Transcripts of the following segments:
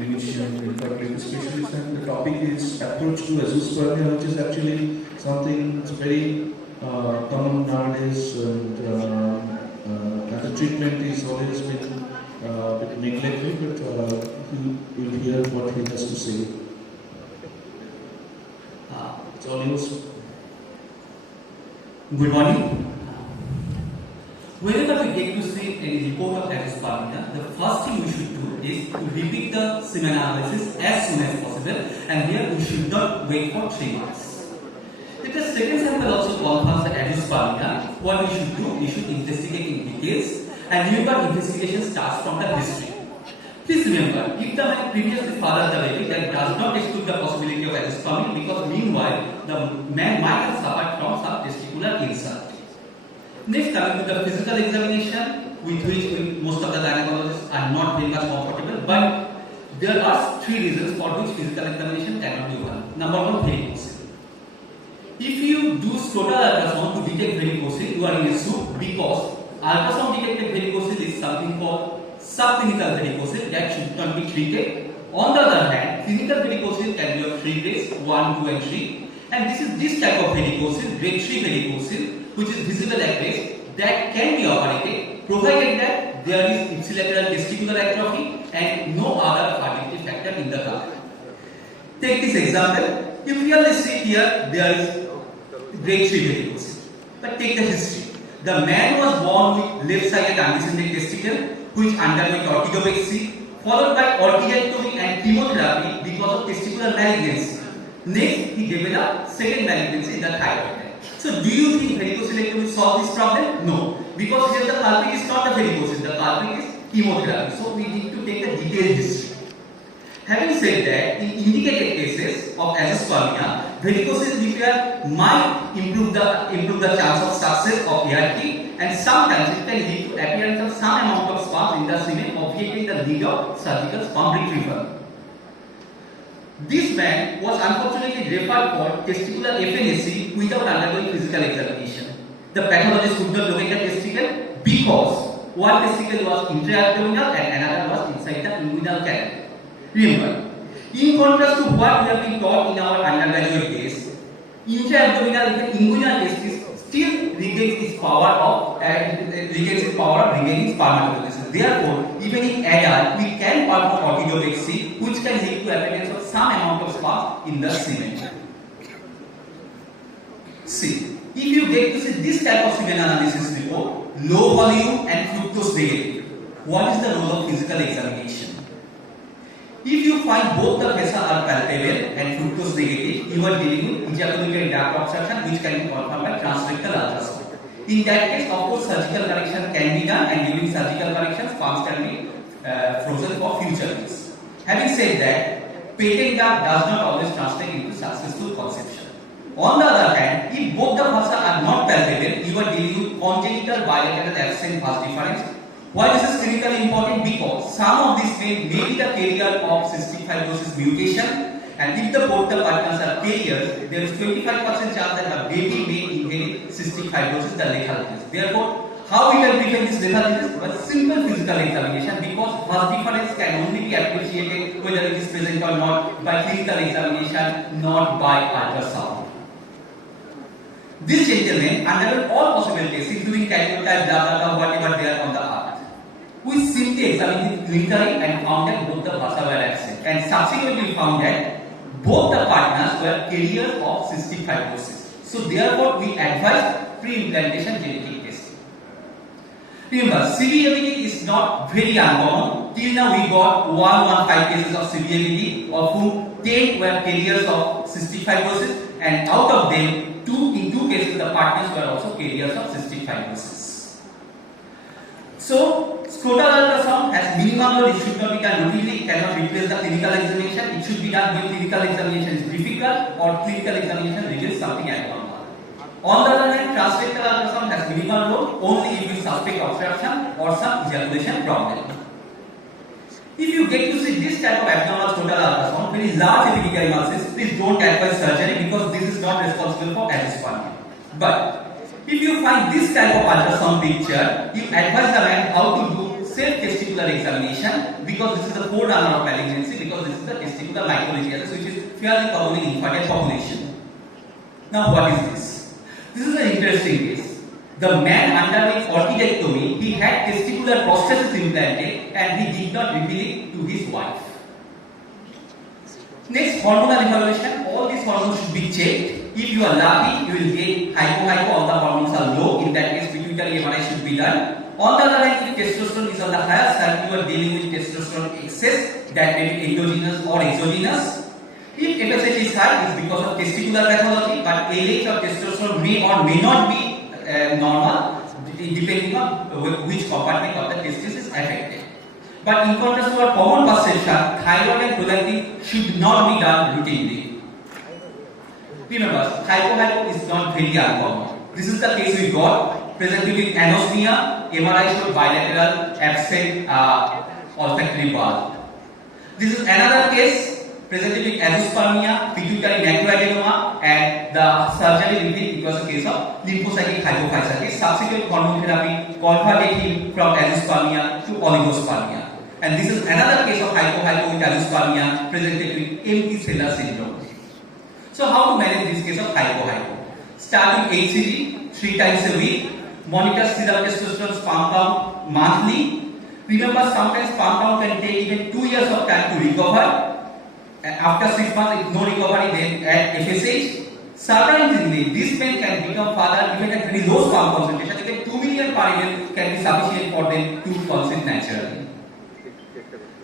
clinician, infertility specialist, and the topic is approach to Azoospermia, which is actually something that's very common nowadays, and the treatment is always been a bit neglected, but you'll hear what he has to say. It's all yours. Good morning. Whenever we get to see a report of azoospermia, the first thing we should do is to repeat the semen analysis as soon as possible, and here we should not wait for 3 months. If the second sample also confirms the azoospermia, what we should do, we should investigate in details, and remember investigation starts from the history. Please remember, if the man previously fathered the baby, that does not exclude the possibility of azoospermia, because meanwhile the man might have suffered from some testicular insult. Next, coming to the physical examination, with which most of the gynecologists are not very much comfortable, but there are 3 reasons for which physical examination cannot be done. Number 1, varicose. If you do scrotal ultrasound to detect varicose, you are in a soup, because ultrasound detected varicose is something called subclinical varicose that should not be treated. On the other hand, clinical varicose can be of 3 grades, 1, 2 and 3, and this type of varicose, grade 3 varicose, which is visible at rest, that can be operated provided that there is ipsilateral testicular atrophy and no other fertility factor in the couple. Take this example. You clearly see here there is grade 3 varicose. But take the history. The man was born with left-sided undescended testicle which underwent orchidopexy, followed by orchidectomy and chemotherapy because of testicular malignancy. Next, he developed second malignancy in the thyroid. So, do you think varicocectomy will solve this problem? No, because here the culprit is not the varicose, the culprit is chemotherapy. So, we need to take the detailed history. Having said that, in indicated cases of azoospermia, varicose repair might improve the chance of success of ART, and sometimes it can lead to appearance of some amount of sperm in the semen, obviating the need of surgical sperm retrieval. This man was unfortunately referred for testicular FNAC without undergoing physical examination. The pathologist could not locate the testicle because one testicle was intra-abdominal and another was inside the inguinal canal. Remember, in contrast to what we have been taught in our undergraduate days, intra-abdominal inguinal testis still regains its power of regaining spermatogenesis. Therefore, even in adult, we can perform orchidopexy, which can lead to appearance of some amount of sperm in the semen. See, if you get to see this type of semen analysis report, low volume and fructose negative, what is the role of physical examination? If you find both the vessels are palpable and fructose negative, you are dealing with ejaculatory duct obstruction, which can be confirmed by transrectal ultrasound. In that case, of course, surgical correction can be done, and during surgical correction, sperms can be frozen for future use. Having said that, patent duct does not always translate into successful conception. On the other hand, if both the vessels are not palpable, you are dealing with congenital bilateral absent vas deferens. Why this is critically important? Because some of these may be the carrier of cystic fibrosis mutation, and if both the partners are carriers, there is 25% chance that the baby may inherit cystic fibrosis, the lethal disease. Therefore, how we can prevent this lethal disease? By simple physical examination, because vas deferens can only be appreciated whether it is present or not by clinical examination, not by ultrasound. This gentleman underwent all possible tests, including karyotype, blah, whatever they are on the earth. We simply examined it clinically and found that both the vasa were absent, and subsequently found that both the partners were carriers of cystic fibrosis. So therefore, we advise pre-implantation genetic testing. Remember, CVABD is not very uncommon. Till now, we got 115 cases of CVABD, of whom 10 were carriers of cystic fibrosis, and out of them, in two cases, the partners were also carriers of cystic fibrosis. So, scrotal ultrasound has minimum load, it should not be done routinely, it cannot replace the clinical examination, it should be done when clinical examination is difficult or clinical examination reveals something abnormal. On the other hand, transrectal ultrasound has minimum load only if you suspect obstruction or some ejaculation problem. If you get to see this type of abnormal scrotal ultrasound, very large epididymitis, please don't advise surgery because this is not responsible for azoospermia. But if you find this type of ultrasound picture, you advise the man how to do self-testicular testicular examination because this is the forerunner of malignancy, because this is the testicular microlithiasis, which is fairly common in infertile population. Now what is this? This is an interesting case. The man underwent orchidectomy, he had testicular prosthesis implanted and he did not reveal it to his wife. Next, hormonal evaluation. All these hormones should be checked. If you are lucky, you will get hypo, all the hormones are low. In that case, pituitary MRI should be done. On the other hand, if testosterone is on the higher side, you are dealing with testosterone excess, that may be endogenous or exogenous. If FSH is high, it is because of testicular pathology, but LH or testosterone may or may not be normal, depending on which compartment of the testis is affected. But in contrast to our common perception, thyroid and prolactin should not be done routinely. Remember, hypo is not very uncommon. This is the case we got, presented with anosmia, MRI showed bilateral absent olfactory bulb. This is another case, presented with azoospermia, pituitary macroadenoma, and the surgery revealed it was a case of lymphocytic hypophysis. Subsequent hormone therapy converted him from azoospermia to oligospermia. And this is another case of hypo with azoospermia, presented with empty cellular syndrome. So how to manage this case of hypo? Start with HCG 3 times a week. Monitor serum testosterone sperm count monthly. Remember, sometimes sperm count can take even 2 years of time to recover. After 6 months, if no recovery, then add FSH. Surprisingly, this man can become father even at very low sperm concentration. Even 2 million per ml can be sufficient for them to conceive naturally.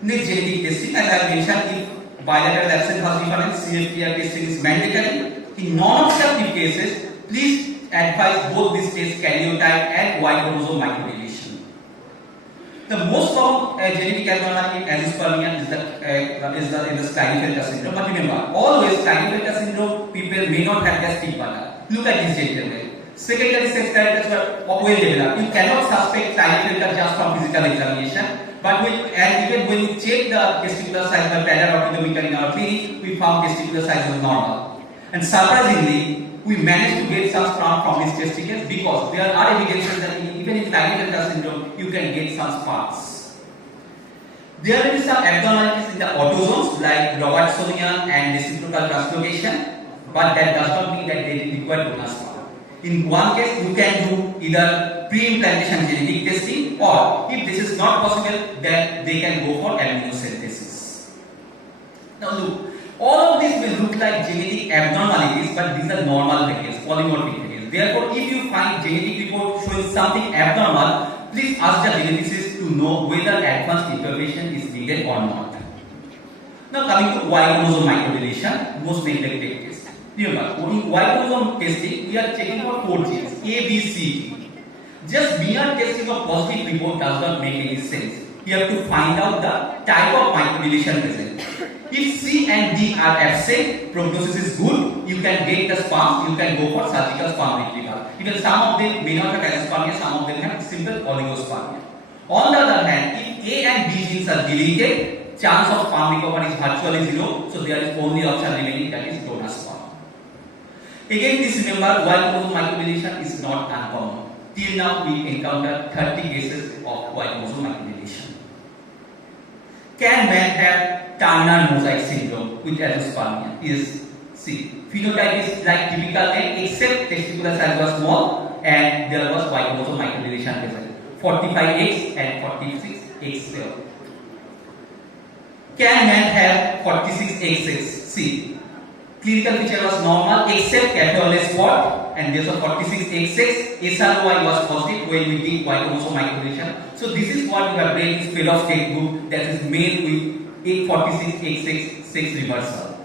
Next, genetic testing. As I mentioned, if bilateral absent has difference, CFTR testing is mandatory. In non-obstructive cases, please advise both these tests, karyotype and Y chromosome microdeletion. The most common genetic abnormality in azoospermia is the Klinefelter syndrome. But remember, always Klinefelter syndrome people may not have gastric bladder. Look at this gentleman. Secondary sex characters were well developed. You cannot suspect Klinefelter just from physical examination. But even when we check the testicular size by Panel orthodometer in our clinic, we found testicular size was normal. And surprisingly, we managed to get some sperm from his testicles because there are evidences that even in Klinefelter syndrome, you can get some sperms. There will be some abnormalities in the autosomes like Robertsonian and reciprocal translocation, but that does not mean that they require donor sperm. In one case, you can do either pre-implantation genetic testing, or if this is not possible, then they can go for amniocentesis. Now look, all of these will look like genetic abnormalities, but these are normal variants, polymorphic variants. Therefore, if you find genetic report showing something abnormal, please ask the geneticist to know whether advanced intervention is needed or not. Now coming to Y chromosome microdeletion, most neglected case. Remember, in Y chromosome testing, we are checking for 4 genes, A, B, C, D. Just mere testing of positive report does not make any sense. You have to find out the type of microdeletion present. If C and D are absent, prognosis is good. You can get the sperms, you can go for surgical sperm retrieval. Even some of them may not have azoospermia, some of them have simple oligospermia. On the other hand, if A and B genes are deleted, chance of sperm recovery is virtually zero. So there is only option remaining, that is donor sperm. Again, please remember, Y chromosome microdeletion is not uncommon. Till now, we encountered 30 cases of Y chromosome microdeletion. Can man have Turner mosaic syndrome with azoospermia? Is C. Phenotype is like typical man, except testicular size was small and there was Y chromosome microdeletion present. 45X and 46X. Can man have 46XX? C. Clinical feature was normal except cafe spot, and there was 46XX. SRY was positive when we did Y chromosome microdeletion. So this is what you have read in Spell's textbook, that is male with 46XX sex reversal.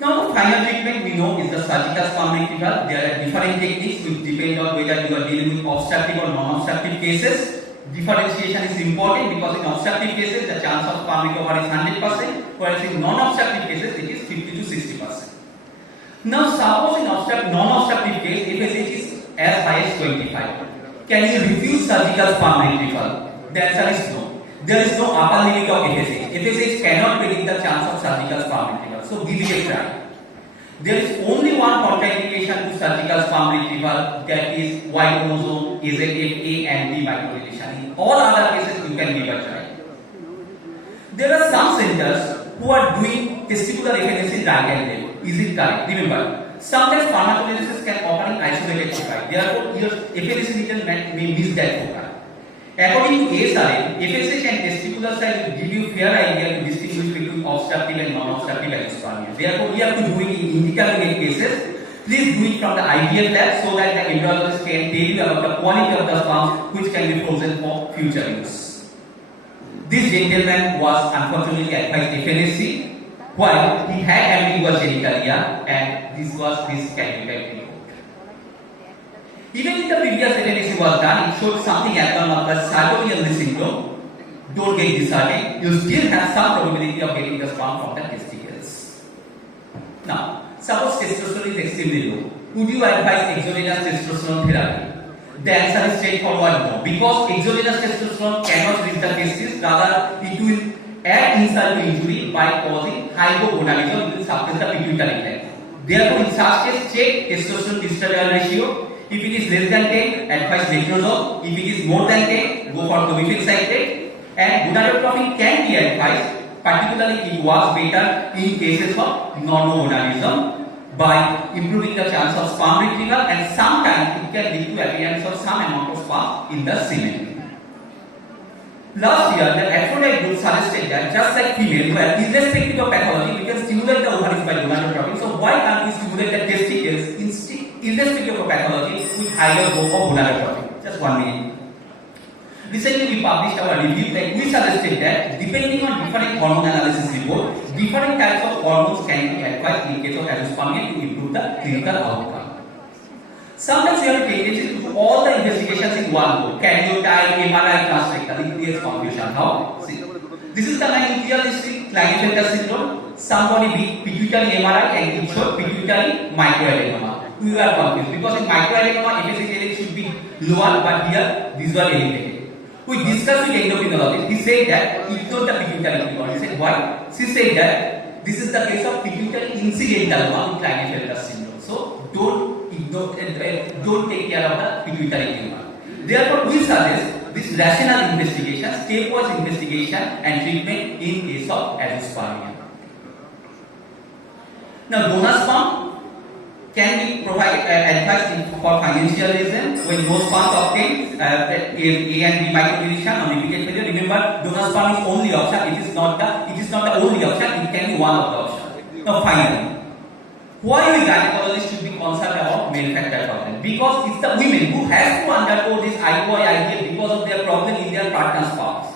Now the final treatment we know is the surgical sperm retrieval. There are different techniques which depend on whether you are dealing with obstructive or non-obstructive cases. Differentiation is important because in obstructive cases the chance of sperm recovery is 100%, whereas in non-obstructive cases it is 50 to 60%. Now suppose in non-obstructive case FSH is as high as 25. Can you refuse surgical sperm retrieval? The answer is no. There is no upper limit of FSH. FSH cannot predict the chance of surgical sperm retrieval. So give it a try. There is only one contraindication to surgical sperm retrieval, that is Y chromosome, AZFA and B microdeletion. In All other cases you can give a try. There are some centers who are doing testicular FNAC right and left. Is it correct? Remember, sometimes pharmacogenesis can occur in isolated foci. Therefore, your FNAC needle may miss that foci. According to ASRM, FSH and testicular size will give you fair idea to distinguish between obstructive and non-obstructive azoospermia. Therefore, we have to do it in indeterminate cases. Please do it from the IVF lab so that the embryologist can tell you about the quality of the sperm which can be frozen for future use. This gentleman was unfortunately advised FNAC while he had ambiguous genitalia, and this was his candidate report. Even if the previous FNAC was done, it showed something abnormal but Sujoy syndrome. Don't get disheartened. You still have some probability of getting the sperm from the testicles. Now, suppose testosterone is extremely low. Would you advise exogenous testosterone therapy? The answer is straightforward no. Because exogenous testosterone cannot reach the testes, rather it will add insult to injury by causing hypogonadism, which will suppress the pituitary gland. Therefore, in such case, check testosterone to estradiol ratio. If it is less than 10, advise letrozole. If it is more than 10, go for clomiphene citrate. And gonadotropin can be advised, particularly it works better in cases of normogonadism by improving the chance of sperm retrieval, and sometimes it can lead to appearance of some amount of sperm in the semen. Last year, the Aphrodite group suggested that just like female, where irrespective of pathology, we can stimulate the ovaries by gonadotropin. So why can't we stimulate the testicles irrespective of pathology with higher dose of gonadotropin? Just 1 minute. Recently, we published our review that we suggested that depending on different hormone analysis report, different types of hormones can be advised in case of azoospermia to improve the clinical outcome. Sometimes we have a tendency to do all the investigations in one go. Karyotype, MRI, transrectal. It creates confusion. How? See, this is the non-imperialistic Klinefelter syndrome. Somebody did pituitary MRI and it showed pituitary microadenoma. We were confused because in microadenoma, FSH should be lower, but here these were elevated. We discussed with endocrinologist. He said that ignore the pituitary tumor. He said why? She said that this is the case of pituitary incidental with Klinefelter syndrome. So don't take care of the pituitary tumor. Therefore, we suggest this rational investigation, stepwise investigation and treatment in case of azoospermia. Now, donor sperm can be provided advice for financial reason when no sperm obtained A and B microdeletion or repeated failure. Remember, donor sperm is only option. It is not the only option. It can be one of the options. Now, finally, why we gynecologists should be concerned about male factor problem? Because it's the women who have to undergo this IVF because of their problem in their partner's sperms.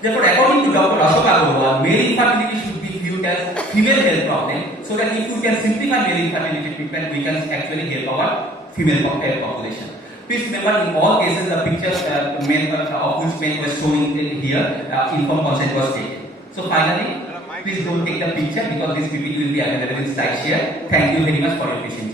Therefore, according to Dr. Ashoka Agarwal, male infertility should be viewed as female health problem, so that if we can simplify male infertility treatment, we can actually help our female population. Please remember, in all cases, the pictures of which men was shown here, informed consent was taken. So finally, please don't take the picture because this PPT will be available in SlideShare. Thank you very much for your patience.